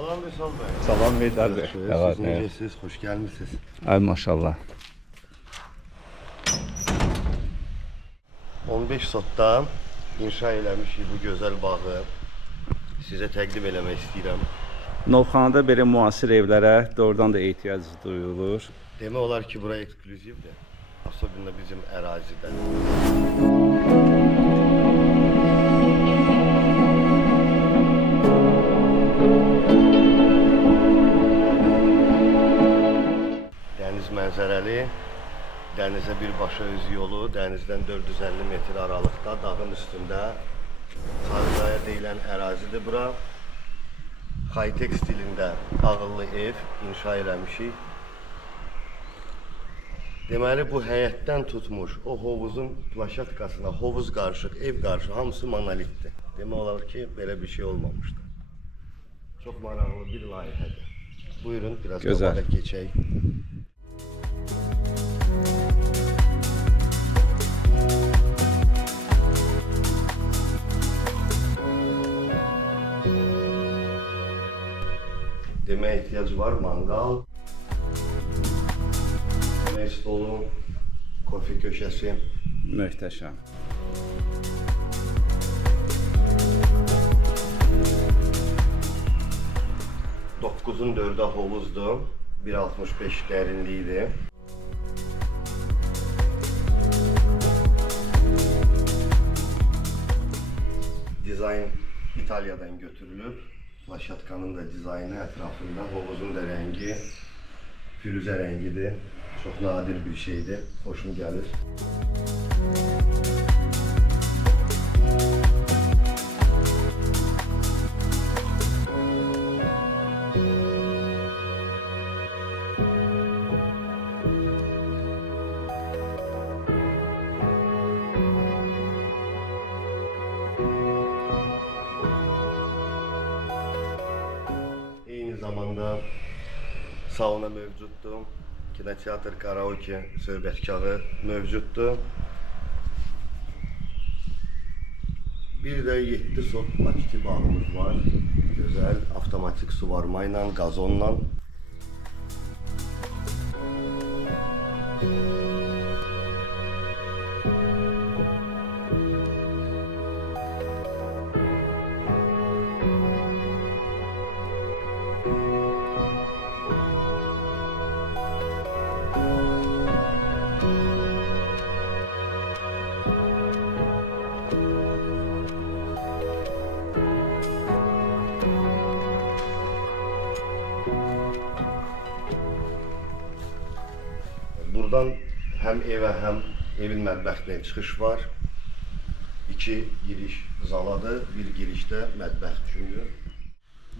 Salam Vüsal bəy. Salam Meydar bəy. Siz necəsiniz? Xoş gəlmisiniz. Ay maşallah. 15 sotda inşa eləmişik bu gözəl bağı. Sizə təqdim eləmək istəyirəm. Novxanada belə müasir evlərə doğrudan da ehtiyac duyulur. Demək olar ki, bura eksklüzivdir. Особенно bizim ərazidə. Dəniz mənzərəli, dənizə birbaşa öz yolu, dənizdən 450 metr aralıqda, dağın üstündə Xaricaya deyilən ərazidir bura. High-tech stilində ağıllı ev inşa eləmişik. Deməli, bu həyətdən tutmuş, o hovuzun plaşatkasına, hovuz qarışıq, ev qarışıq, hamısı monolitdir. Demək olar ki, belə bir şey olmamışdır. Çox maraqlı bir layihədir. Buyurun, biraz qabağa keçək. Deməyə ehtiyac var, mangal. Yemək stolu, kofe köşəsi. Möhtəşəm. Doqquzun 4-ə hovuzdur, 1.65 dərinliyidir. Dizayn İtalyadan götürülüb. Plaşatkanın da dizaynı ətrafında, hovuzun da rəngi firuzə rəngidir. Çox nadir bir şeydir, xoşum gəlir. Eyni zamanda sauna mövcuddur. Kinoteatr, karaoke, söhbətkarı mövcuddur. Bir də 7 sot bakiti bağımız var. Gözəl, avtomatik suvarma ilə, qazonla. Buradan həm evə, həm evin mətbəxinə çıxış var. 2 giriş zaladır, bir girişdə mətbəx düşünülür.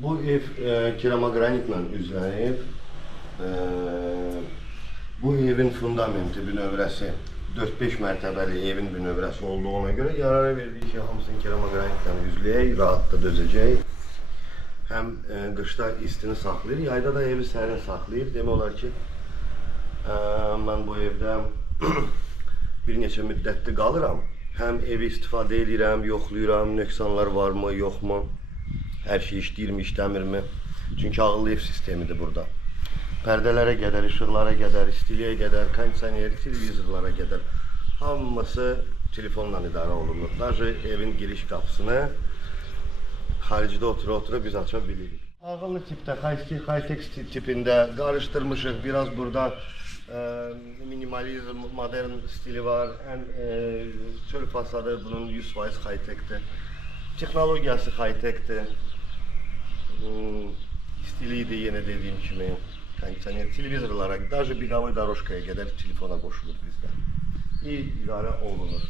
Bu ev keramogranitlə üzlənib. Bu evin fundamenti, bünövrəsi 4-5 mərtəbəli evin bünövrəsi olduğuna görə yarara verdik ki, hamısını keramogranitlə üzləyək, rahat da dözəcək. Həm qışda istini saxlayır, yayda da evi sərin saxlayır. Demək olar ki, mən bu evdə bir neçə müddətli qalıram. Həm evi istifadə edirəm, yoxlayıram, nöqsanlar varmı, yoxmu, hər şey işləyirmi, işləmirmi. Çünki ağıllı ev sistemidir burada. Pərdələrə qədər, işıqlara qədər, istiliyə qədər, kondisioner, televizorlara qədər hamısı telefonla idarə olunur. Даже evin giriş qapısını xaricdə otura-otura biz aça bilirik. Ağıllı tipdə, high-tech tipində qarışdırmışıq. Biraz burada minimalizm, modern stili var. Çöl fasadı bunun 100% high-techdir. Texnologiyası high-techdir. Stili də yenə dediyim kimi, kondisioner, televizorlara, даже beqavı daroşkaya qədər telefona qoşulur bizdə. İdarə olunur.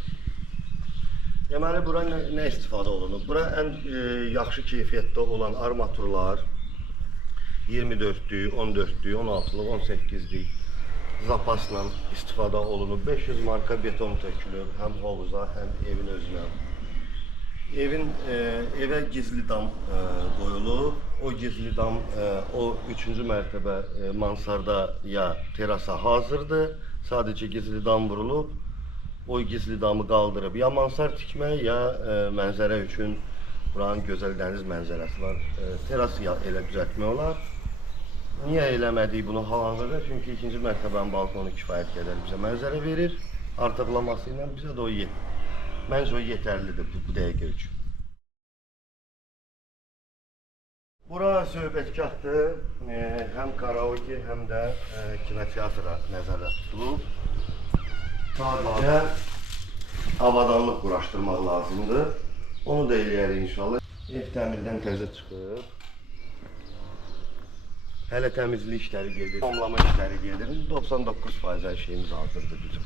Deməli, bura nə istifadə olunur? Bura ən yaxşı keyfiyyətdə olan armaturlar 24-lük, 14-lük, 16-lıq, 18-lik zapasla istifadə olunub. 500 marka beton tökülüb, həm hovuza, həm evin özünə. Evə gizli dam qoyulub. O gizli dam o 3-cü mərtəbə mansardaya, terasa hazırdır. Sadəcə gizli dam vurulub. O gizli damı qaldırıb ya mansard tikmək, ya mənzərə üçün Buranın gözəl dəniz mənzərəsi var. Terası elə düzəltmək olar. Niyə eləmədik bunu hal-hazırda? Çünki ikinci mərtəbənin balkonu kifayət qədər bizə mənzərə verir. Artıqlaması ilə bizə də o məncə o yetərlidir bu dəqiqə üçün. Bura söhbətgahdır. Həm karaoke, həm də kinoteatra nəzərdə tutulub. Sadəcə avadanlıq quraşdırmaq lazımdır. Onu da eləyərik inşallah. Ev təmirdən təzə çıxıb. Hələ təmizlik işləri gedir, tamamlama işləri gedir. 99% hər şeyimiz hazırdır bizim.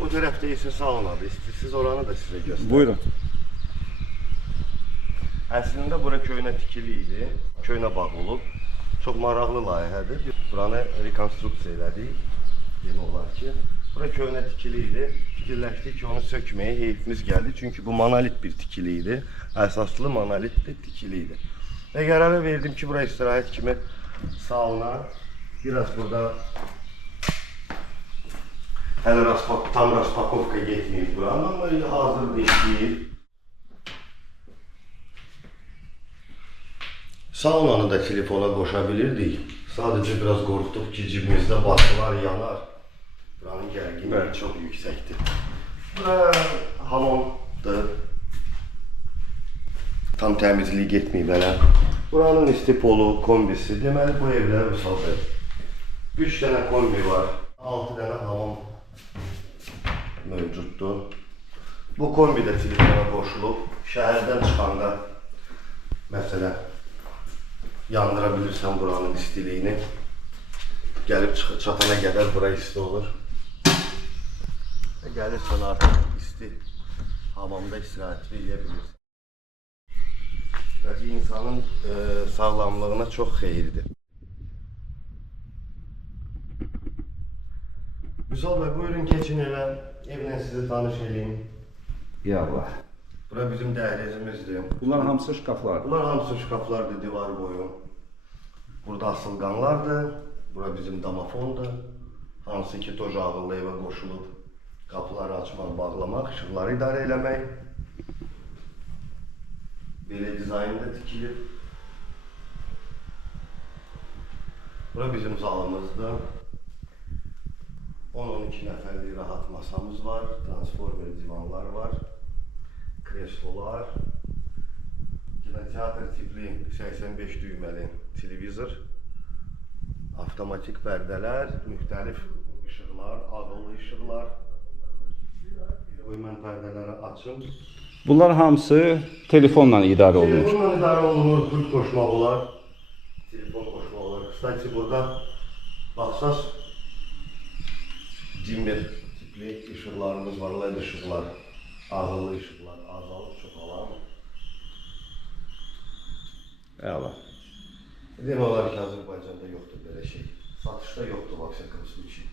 O tərəfdə isə saunadır. İstəyirsiniz oranı da sizə göstərim. Buyurun. Əslində bura köhnə tikili idi, köhnə bağ olub. Çox maraqlı layihədir. Buranı rekonstruksiya elədik. Demək olar ki, bura köhnə tikili idi. Fikirləşdik ki, onu sökməyə heyfimiz gəldi. Çünki bu monolit bir tikili idi. Əsaslı monolitli tikili idi. Və qərara verdim ki, bura istirahət kimi sauna. Biraz burada hələ tam raspakovka getməyib buranın, amma hazır işləyir. Saunanı da telefona qoşa bilirdik. Sadəcə biraz qorxduq ki, cibimizdə basılar yanar. Buranın gərginliyi çox yüksəkdir. Bura hamamdır. Tam təmizliyi getməyib hələ. Buranın istipolu, kombisi. Deməli bu evlər misaldır. 3 dənə kombi var. 6 dənə hamam mövcuddur. Bu kombi də telefona qoşulub. Şəhərdən çıxanda məsələn yandıra bilirsən buranın istiliyini. Gəlib çatana qədər bura isti olur. Və gəlirsən artıq isti hamamda istirahət edə bilirsən. Və insanın sağlamlığına çox xeyirdir. Vüsal bəy, buyurun keçin evə. Evlə sizi tanış edeyim. Ya Allah. Bura bizim dəhlizimizdir. Bunlar hamısı şkaflardır. Bunlar hamısı şkaflardır divar boyu. Burada asılqanlardır. Bura bizim damafondur. Hansı ki toz ağıllı evə qoşulub. Qapıları açmaq, bağlamaq, işıqları idarə eləmək. Belə dizaynda tikilir. Bura bizim zalımızdır. 10-12 nəfərlik rahat masamız var. Transformer divanlar var. Kreslolar. Kinoteatr tipli 85 düyməli televizor. Avtomatik pərdələr, müxtəlif işıqlar, ağıllı işıqlar. Qoy mən pərdələri açım. Bunlar hamısı telefonla idarə olunur. Telefonla idarə olunur, pult qoşmaq olar. Telefon qoşmaq olar. Kısaca burada baxsaz cimber tipli işıqlarımız var, LED işıqlar, ağıllı işıqlar, azalıb çoxalar. Əla. Demək olar ki, Azərbaycanda yoxdur belə şey. Satışda yoxdur Vaksakov случай.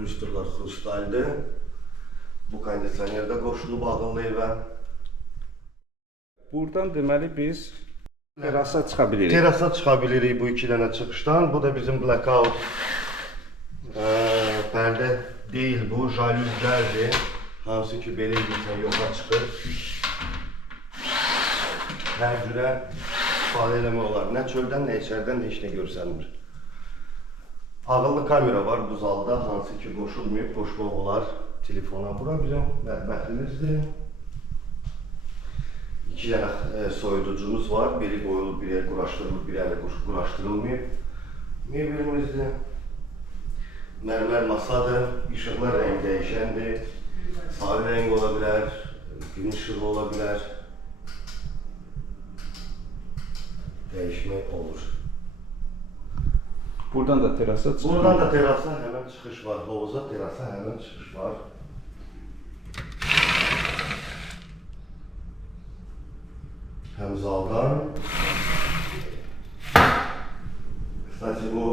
Lüstrlar xrustaldır. Bu kondisioner də qoşulub ağıllı evə. Buradan deməli biz terasa çıxa bilirik. Terasa çıxa bilirik bu iki dənə çıxışdan. Bu da bizim blackout pərdə deyil bu, jalüzlərdir. Hansı ki belə edirsən yoxa çıxır. Hər cürə istifadə eləmək olar. Nə çöldən, nə içərdən heç nə görsənmir. Ağıllı kamera var bu zalda, hansı ki qoşulmayıb, qoşmaq olar telefona. Bura bizim mətbəximizdir. 2 dənə soyuducumuz var. Biri qoyulub, biri quraşdırılıb, biri hələ quraşdırılmayıb. Mebelimizdir. Mərmər masadır. İşıqlar rəng dəyişəndir. Sarı rəng ola bilər, gün işığı ola bilər. Dəyişmək olur. Buradan da terasa çıxır. Buradan da terasa həmən çıxış var. Hovuza terasa həmən çıxış var. Həm zaldan. Kısaca bu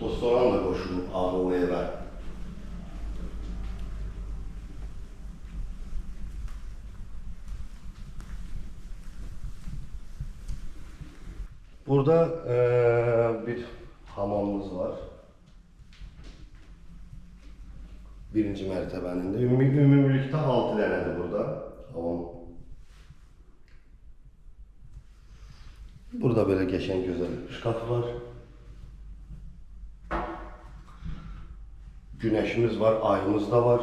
restoran da qoşulub ağıllı evə. Burada bir hamamımız var. birinci mərtəbənin də. Ümumilikdə 6 dənədir burada. Tamam. Burada böyle geçen güzel şkaf var. Güneşimiz var, ayımız da var.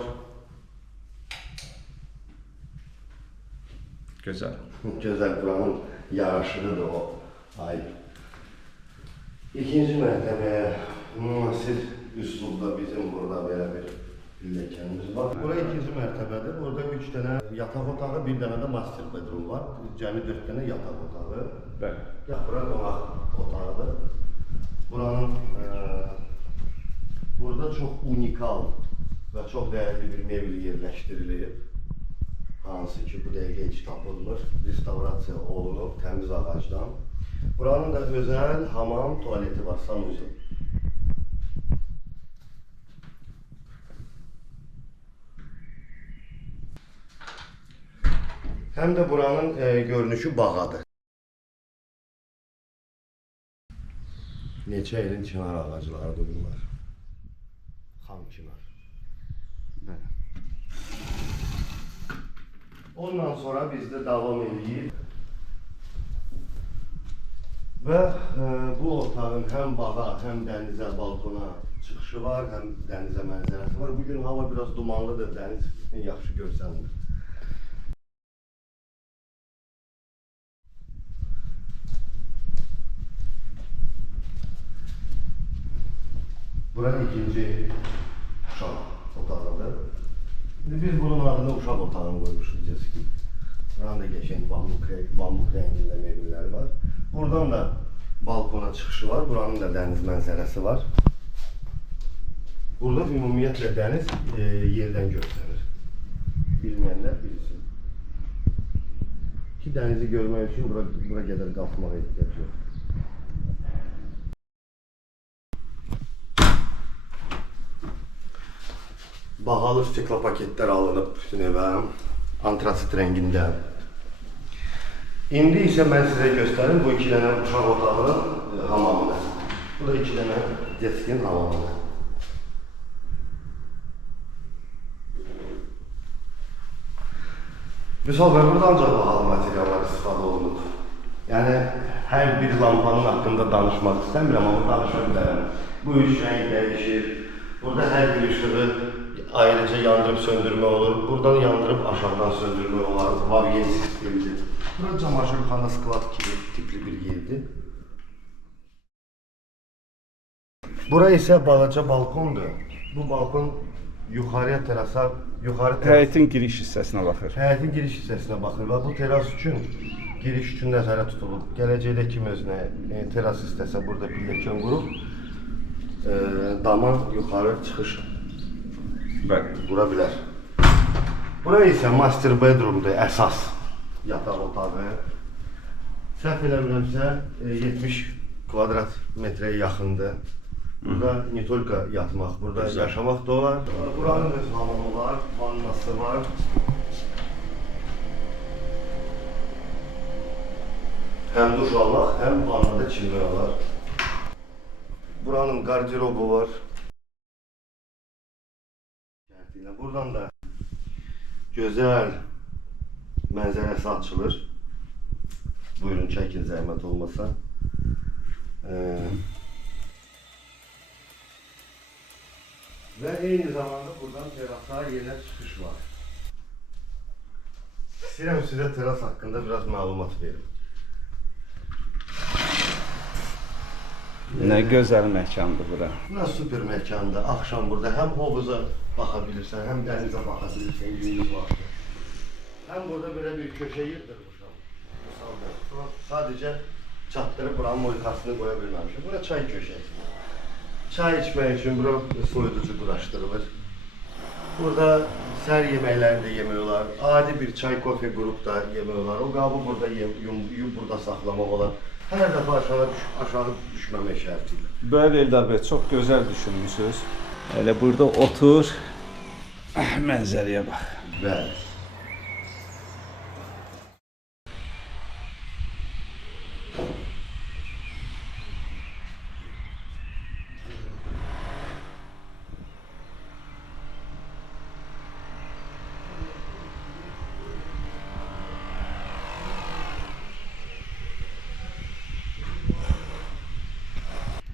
Gözəl. Güzel buranın yaraşıqıdır o ay. İkinci mərtəbəyə müasir üslubda bizim burada belə bir pilləkənimiz var. Bura ikinci mərtəbədir. Burada 3 dənə yataq otağı, bir dənə də master bedroom var. Cəmi 4 dənə yataq otağı. Bəli. Bura qonaq otağıdır. Buranın burada çox unikal və çox dəyərli bir mebel yerləşdirilib. Hansı ki, bu dəqiqə heç tapılmır, restavrasiya olunub təmiz ağacdan. Buranın da özəl hamam, tualeti var, sanusi. Həm də buranın görünüşü bağadır. Neçə ilin çınar ağaclarıdır bunlar. Xam çınar. Bəli. Ondan sonra biz de devam edeyim. Ve bu otağın hem bağa hem denize, balkona çıkışı var, hem denize mənzərəsi var. Bugün hava biraz dumanlıdır, deniz yaxşı görsənmir. Burası ikinci uşaq otağıdır. Biz bunun adını uşaq otağını koymuşuz ki. Buranın da geçen bambuk renginde mebellər var. Buradan da balkona çıkışı var. Buranın da deniz mənzərəsi var. Burada ümumiyyətlə dəniz yerdən göstərir. Bilməyənlər bilsin. Ki dənizi görmək üçün bura qədər qalxmağa ehtiyac yox. Bahalı stikla paketler alınıb bütün evə, antrasit rəngində. İndi isə mən sizə göstərim bu 2 dənə uşaq otağının hamamını. Bu da 2 dənə deskin hamamını. Misal və burada ancaq bahalı materiallar istifadə olunub. Yəni, hər bir lampanın haqqında danışmaq istəmirəm, amma danışa bilərəm. Bu 3 rəng dəyişir. Burada hər bir ışığı ayrıca yandırıp söndürme olur. Buradan yandırıp aşağıdan söndürme olur. Varyen sistemidir. Burası çamaşırxana sklad tipli bir yerdir. Bura isə balaca balkondur. Bu balkon yuxarıya terasa, Həyətin giriş hissəsinə baxır. Həyətin giriş hissəsinə baxır və bu teras üçün giriş üçün nəzərə tutulub. Gələcəkdə kim özünə teras istəsə burada pilləkən qurub dama yuxarı çıxış qura bilər. Bura isə master bedroomdur, əsas yataq otağı. Səhv eləmirəmsə 70 kvadrat metrəyə yaxındır. Burada ne tolka yatmaq, burada yaşamaq da olar. Buranın öz hamamı var, vannası var. Həm duş almaq, həm vannada çilmək olar. Buranın qardirobu var. Buradan da gözəl mənzərəsi açılır. Buyurun çəkin zəhmət olmasa. Ve aynı zamanda buradan terasa yerine çıkış var. İstəyirəm sizə teras hakkında biraz məlumat verim. Nə gözəl məkandır bura. Bura süper məkandır. Axşam burada həm hovuza baxa bilirsən, həm dənizə baxa bilirsən günlük vaxtı. Həm burada belə bir köşə yer qırmışam. Misalda. Sadəcə çatdırıb buranın moykasını qoya bilməmişəm. Bura çay köşəsi. Çay içmək üçün bura soyuducu quraşdırılır. Burada səhər yeməklərini də yemək olar. Adi bir çay, kofe qrup da yemək olar. O qabı burada yuyub burada saxlamaq olar. Hər dəfə aşağı düşməmək şərtilə. Bəli Eldar bəy, çox gözəl düşünmüsünüz. Elə burada otur, mənzərəyə bax. Bəli.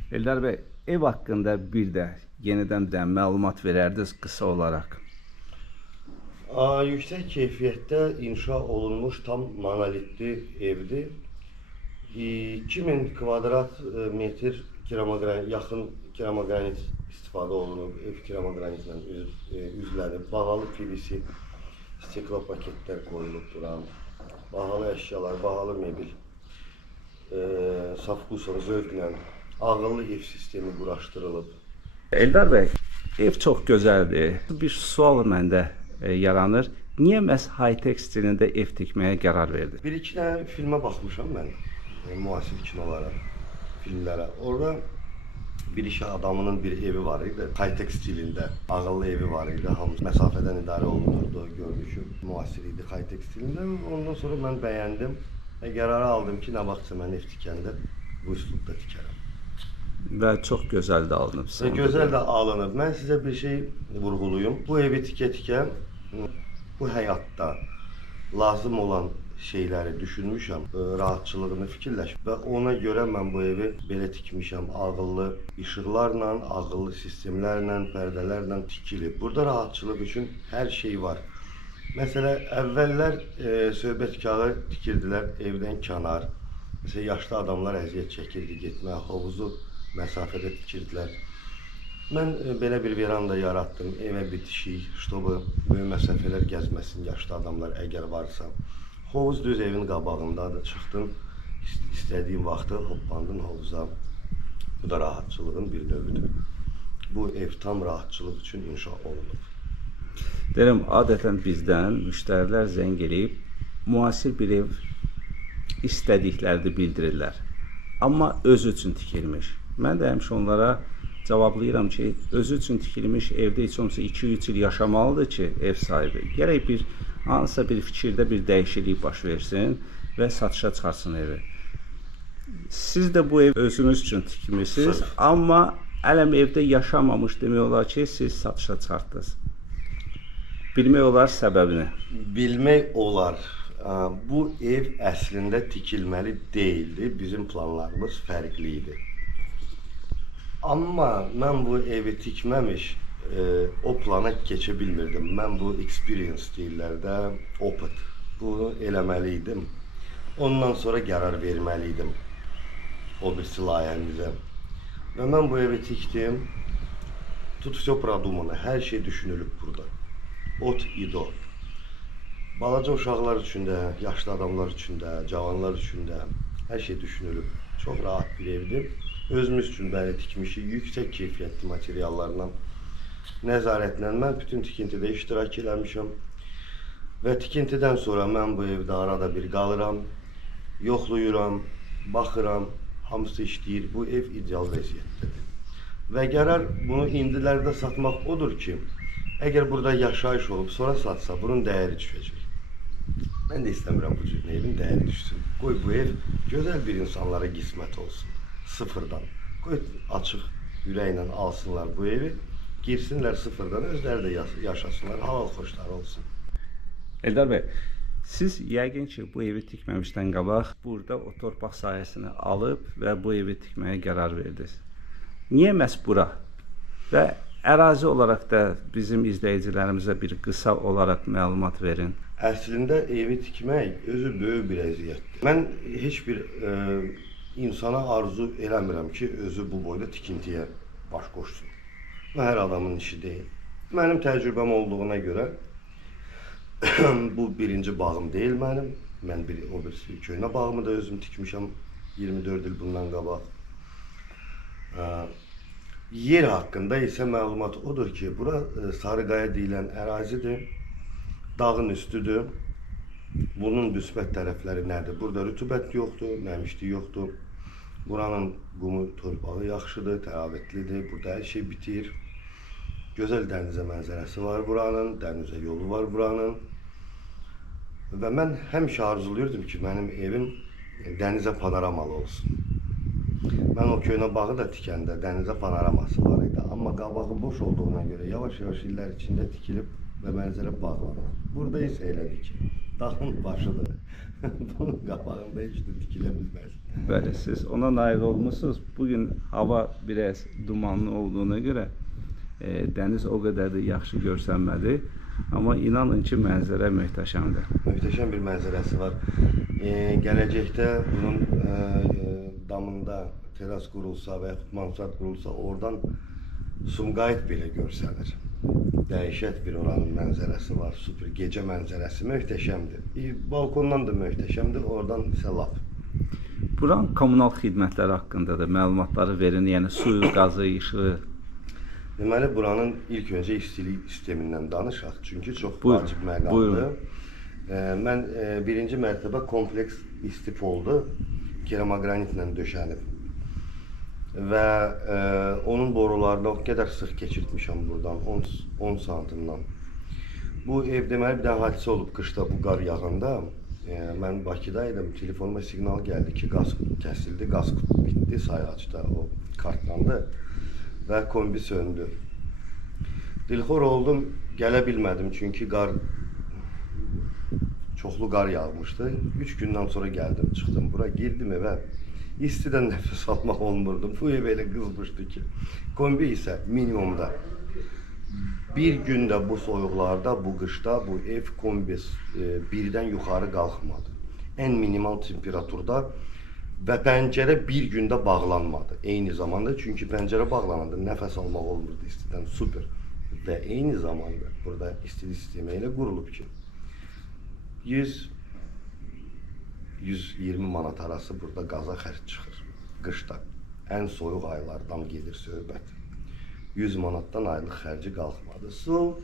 Eldar bəy, ev haqqında bir də yenidən də məlumat verərdiniz qısa olaraq. Yüksək keyfiyyətdə inşa olunmuş tam monolitli evdir. 2000 kvadrat metr yaxın keramogranit istifadə olunub. Ev keramogranitlə üzlənib. Bahalı PVC stiklo paketlər qoyulub bura. Bahalı əşyalar, bahalı mebel. Safkusan, zövqlə ağıllı ev sistemi quraşdırılıb. Eldar bəy, ev çox gözəldir. Bir sual məndə yaranır. Niyə məhz high-tech stilində ev tikməyə qərar verdiniz? Bir-iki dənə filmə baxmışam mən, müasir kinolara, filmlərə. Orada bir iş adamının bir evi var idi, high-tech stilində, ağıllı evi var idi. Hamı məsafədən idarə olunurdu, gördüyüm müasir idi high-tech stilində. Ondan sonra mən bəyəndim və qərarı aldım ki, nə vaxtsa mən ev tikəndə bu üslubda tikərəm. Və çox gözəl də alınıb. Və gözəl də alınıb. Mən sizə bir şey vurğuluyum. Bu evi tikə-tikə bu həyatda lazım olan şeyləri düşünmüşəm, rahatçılığını fikirləşib və ona görə mən bu evi belə tikmişəm. Ağıllı işıqlarla, ağıllı sistemlərlə, pərdələrlə tikilib. Burada rahatçılıq üçün hər şey var. Məsələn, əvvəllər söhbətkarı tikirdilər evdən kənar. Məsələn, yaşlı adamlar əziyyət çəkirdi getməyə, hovuzu məsafədə tikirdilər. Mən belə bir veranda yaratdım, evə bitişik, чтобы böyük məsafələr gəzməsin yaşlı adamlar əgər varsa. Hovuz düz evin qabağındadır, çıxdım, istədiyim vaxtı hoppandım hovuza. Bu da rahatçılığın bir növüdür. Bu ev tam rahatçılıq üçün inşa olunub. Deyirəm, adətən bizdən müştərilər zəng eləyib, müasir bir ev istədiklərini bildirirlər. Amma özü üçün tikilmiş. Mən də həmişə onlara cavablayıram ki, özü üçün tikilmiş evdə heç olmasa 2-3 il yaşamalıdır ki, ev sahibi. Gərək hansısa bir fikirdə bir dəyişiklik baş versin və satışa çıxarsın evi. Siz də bu ev özünüz üçün tikmişsiniz, amma ələm evdə yaşamamış demək olar ki, siz satışa çıxartdınız. Bilmək olar səbəbini. Bilmək olar. Bu ev əslində tikilməli deyildi. Bizim planlarımız fərqli idi. Amma mən bu evi tikməmiş o plana keçə bilmirdim. Mən bu experience deyirlər də, opit. Bunu eləməliydim. Ondan sonra qərar verməliydim o birisi layihəmizə. Və mən bu evi tikdim. Тут все продумано. Hər şey düşünülüb burada. От и до. Balaca uşaqlar üçün də, yaşlı adamlar üçün də, cavanlar üçün də hər şey düşünülüb. Çox rahat bir evdir. Özümüz üçün belə tikmişik, yüksək keyfiyyətli materiallarla, nəzarətlə mən bütün tikintidə iştirak eləmişəm. Və tikintidən sonra mən bu evdə arada bir qalıram, yoxluyuram, baxıram, hamısı işləyir. Bu ev ideal vəziyyətdədir. Və qərar bunu indilərdə satmaq odur ki, əgər burada yaşayış olub, sonra satsa, bunun dəyəri düşəcək. Mən də istəmirəm bu cür evin dəyəri düşsün. Qoy bu ev gözəl bir insanlara qismət olsun, sıfırdan. Qoy açıq ürəklə alsınlar bu evi, girsinlər sıfırdan, özləri də yaşasınlar, halal xoşları olsun. Eldar bəy, siz yəqin ki, bu evi tikməmişdən qabaq burada o torpaq sahəsini alıb və bu evi tikməyə qərar verdiniz. Niyə məhz bura? Və ərazi olaraq da bizim izləyicilərimizə bir qısa olaraq məlumat verin. Əslində evi tikmək özü böyük bir əziyyətdir. Mən heç bir insana arzu eləmirəm ki, özü bu boyda tikintiyə baş qoşsun. Bu hər adamın işi deyil. Mənim təcrübəm olduğuna görə bu birinci bağım deyil mənim. Mən o birisi köhnə bağımı da özüm tikmişəm 24 il bundan qabaq. Yer haqqında isə məlumat odur ki, bura Sarıqaya deyilən ərazidir. Dağın üstüdür. Bunun müsbət tərəfləri nədir? Burada rütubət yoxdur, nəmişlik yoxdur. Buranın qumu torpağı yaxşıdır, təravətlidir. Burada hər şey bitir. Gözəl dənizə mənzərəsi var buranın, dənizə yolu var buranın. Və mən həmişə arzuluyordum ki, mənim evim dənizə panoramalı olsun. Mən o köhnə bağı da tikəndə dənizə panoraması var idi. Amma qabağı boş olduğuna görə yavaş-yavaş illər içində tikilib və mənzərə bağlanır. Burada isə elədir ki, Dağın başıdır. Bunun qabağında heç də tikilə bilməz. Bəli, siz ona nail olmusunuz. Bugün hava biraz dumanlı olduğuna göre deniz o kadar da yaxşı görsənmədi. Amma inanın ki, mənzərə möhtəşəmdir. Möhtəşəm bir mənzərəsi var. Gələcəkdə bunun damında teras qurulsa və yaxud mansard qurulsa, oradan Sumqayıt belə görsənir. Dəhşət bir oranın mənzərəsi var, super gecə mənzərəsi möhtəşəmdir. Balkondan da möhtəşəmdir, oradan isə lap. Buranın kommunal xidmətləri haqqında da məlumatları verin, yəni suyu, qazı, işığı. Deməli, buranın ilk öncə istilik sistemindən danışaq, çünki çox Buyurun, vacib məqamdır. buyurun. Mən birinci mərtəbə kompleks istif oldu, keramogranitlə döşənib. Və onun borularını o qədər sıx keçirtmişəm buradan, 10 santimdən. Bu ev deməli bir dənə hadisə olub qışda bu qar yağanda. Mən Bakıdaydım, telefonuma siqnal gəldi ki, qaz kəsildi, qaz bitdi sayğacda, o kartlandı və kombi söndü. Dilxor oldum, gələ bilmədim çünki qar, çoxlu qar yağmışdı. 3 gündən sonra gəldim, çıxdım bura, girdim evə. İstidən nəfəs almaq olmurdu. Bu ev elə qızmışdı ki. Kombi isə minimumda. Bir gündə bu soyuqlarda, bu qışda bu ev kombi birdən yuxarı qalxmadı. Ən minimal temperaturda və pəncərə bir gündə bağlanmadı. Eyni zamanda, çünki pəncərə bağlananda nəfəs almaq olmurdu istidən, super. Və eyni zamanda burada istilik sistemi ilə qurulub ki, 100-120 manat arası burada qaza xərc çıxır qışda. Ən soyuq aylardan gedir söhbət. 100 manatdan aylıq xərci qalxmadı. Su,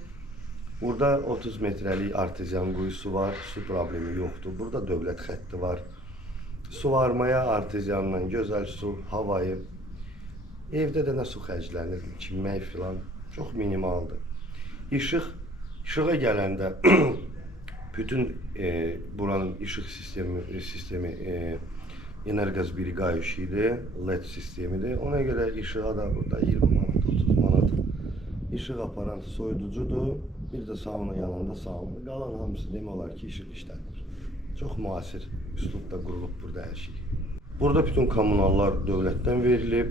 burada 30 metrəlik artezyan quyusu var, su problemi yoxdur. Burada dövlət xətti var. Suvarmaya artezyanla gözəl su, havayı. Evdə də nə su xərclənir, çimmək filan çox minimaldır. İşığa gələndə bütün buranın işıq sistemi energosberigaющийdir, LED sistemidir. Ona görə işığa da burada 20 manat, 30 manat işıq aparan soyuducudur. Bir də sauna yanında sauna. Qalan hamısı demək olar ki, işıq işlədir. Çox müasir üslubda qurulub burada hər şey. Burada bütün kommunallar dövlətdən verilib.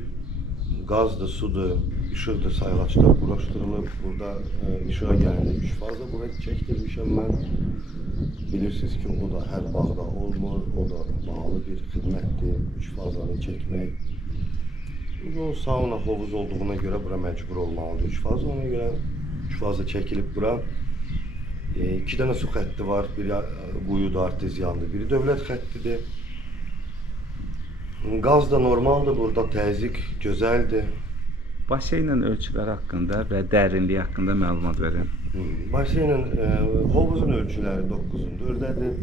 Qazdır, sudur, işıqdır, sayğaclar quraşdırılıb. Burada işığa gələndə 3 faza bura çəkdirmişəm mən. Bilirsiniz ki, o da hər bağda olmur, o da bahalı bir xidmətdir, 3 fazanı çəkmək. O sauna hovuz olduğuna görə bura məcbur olmalıdır 3 faza, ona görə 3 faza çəkilib bura. 2 dənə su xətti var, biri quyudur, artezyandır, biri dövlət xəttidir. Qaz da normaldır, burada təzyiq gözəldir. Baseynin ölçüləri haqqında və dərinliyi haqqında məlumat verin. Baseynin hovuzun ölçüləri 9-4-dədir.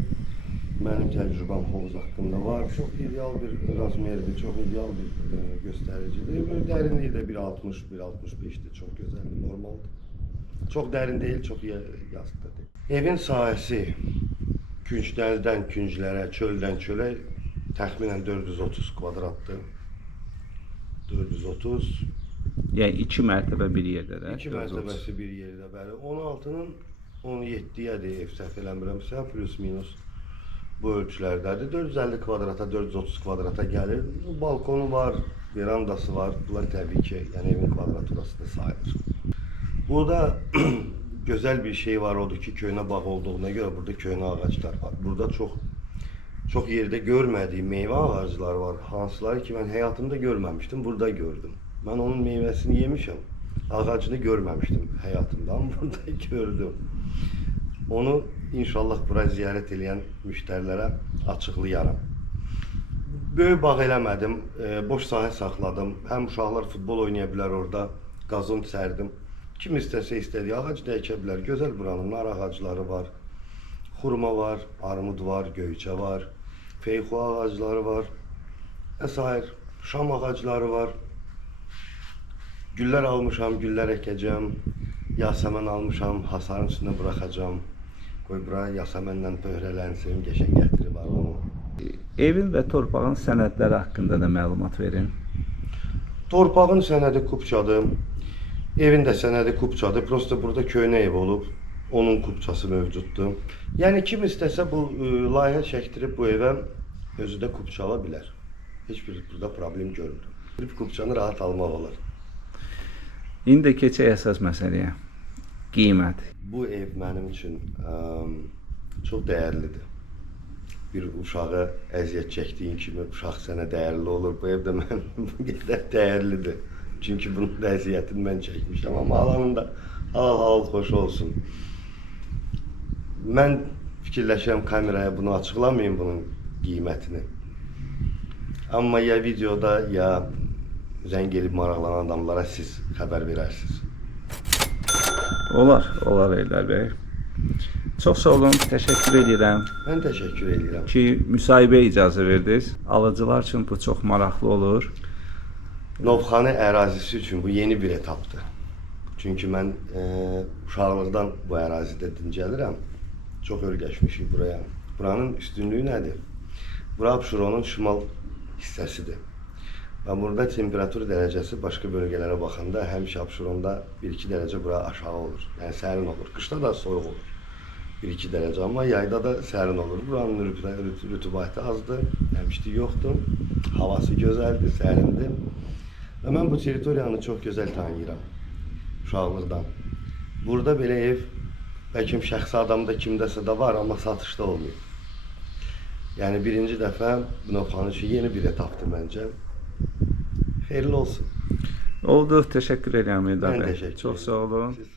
Mənim təcrübəm hovuz haqqında var. Çox ideal bir razmerdir, çox ideal bir göstəricidir. Dərinliyi də 1.60-1.65-dir, çox gözəldir, normaldır. Çox dərin deyil, çox yazıqdır. Evin sahəsi künclərdən künclərə, çöldən çölə təxminən 430 kvadratdır. 430. Yəni 2 mərtəbə bir yerdə də. 2 mərtəbəsi bir yerdə, bəli. 16-nın 17-yədir ev səhv eləmirəmsə, plus minus bu ölçülərdədir. 450 kvadrata, 430 kvadrata gəlir. Balkonu var, verandası var. Bunlar təbii ki, yəni evin kvadraturası da sayılır. Burada gözəl bir şey var, odur ki, köhnə bağ olduğuna görə burada köhnə ağaclar var. Burada çox yerdə görmədiyim meyvə ağacları var. Hansıları ki, mən həyatımda görməmişdim, burada gördüm. Mən onun meyvəsini yemişəm, ağacını görməmişdim həyatımda, amma burada gördüm. Onu inşallah bura ziyarət edən müştərilərə açıqlayaram. Böyük bağ eləmədim, boş sahə saxladım. Həm uşaqlar futbol oynaya bilər orada, qazon sərdim. Kim istəsə istədiyi ağac da əkə bilər. Gözəl buranın nar ağacları var, xurma var, armud var, göyçə var, feyxu ağacları var, əsair, şam ağacları var. Güllər almışam, güllər əkəcəm, yasəmən almışam, hasarın üstünə buraxacam. Qoy bura yasəmənlə pöhrələnsin, qəşəng gətiri var onu. Evin və torpağın sənədləri haqqında da məlumat verin. Torpağın sənədi kupçadır, evin də sənədi kupçadır. Prosta burada köhnə ev olub. Onun kubçası mövcuddur. Yəni kim istəsə bu layihə çəkdirib bu evə özü də kubça ala bilər. Heç bir burada problem görmürəm. Bir kubçanı rahat almaq olar. İndi keçək əsas məsələyə. Qiymət. Bu ev mənim üçün çox dəyərlidir. Bir uşağa əziyyət çəkdiyin kimi uşaq sənə dəyərli olur. Bu ev də mənim bu qədər dəyərlidir. Çünki bunun da əziyyətini mən çəkmişəm. Amma alanın da halal xoş olsun. Mən fikirləşirəm kameraya bunu açıqlamayım bunun qiymətini. Amma ya videoda ya zəng edib maraqlanan adamlara siz xəbər verərsiniz. Olar Eldar bəy. Çox sağ olun, təşəkkür edirəm Mən təşəkkür edirəm. ki, müsahibə icazə verdiniz. Alıcılar üçün bu çox maraqlı olur. Novxanı ərazisi üçün bu yeni bir etapdır. Çünki mən uşaqlıqdan bu ərazidə dincəlirəm. Çox örgəşmişik buraya. Buranın üstünlüyü nədir? Bura Abşeronun şimal hissəsidir. Və burada temperatur dərəcəsi başqa bölgələrə baxanda həmişə Abşeronda 1-2 dərəcə bura aşağı olur. Yəni sərin olur. Qışda da soyuq olur. 1-2 dərəcə, amma yayda da sərin olur. Buranın rütubəti azdır, nəmişlik yoxdur. Havası gözəldir, sərindir. Və mən bu teritoriyanı çox gözəl tanıyıram. Uşaqlıqdan. Burada belə ev bəlkə şəxsi adamda kimdəsə də var, amma satışda olmuyor. Yəni birinci dəfə bu Novxanı üçün yeni bir etapdır məncə. Xeyirli olsun. Oldu, təşəkkür edirəm Eldar Mən bəy. təşəkkür Çox sağ olun. Siz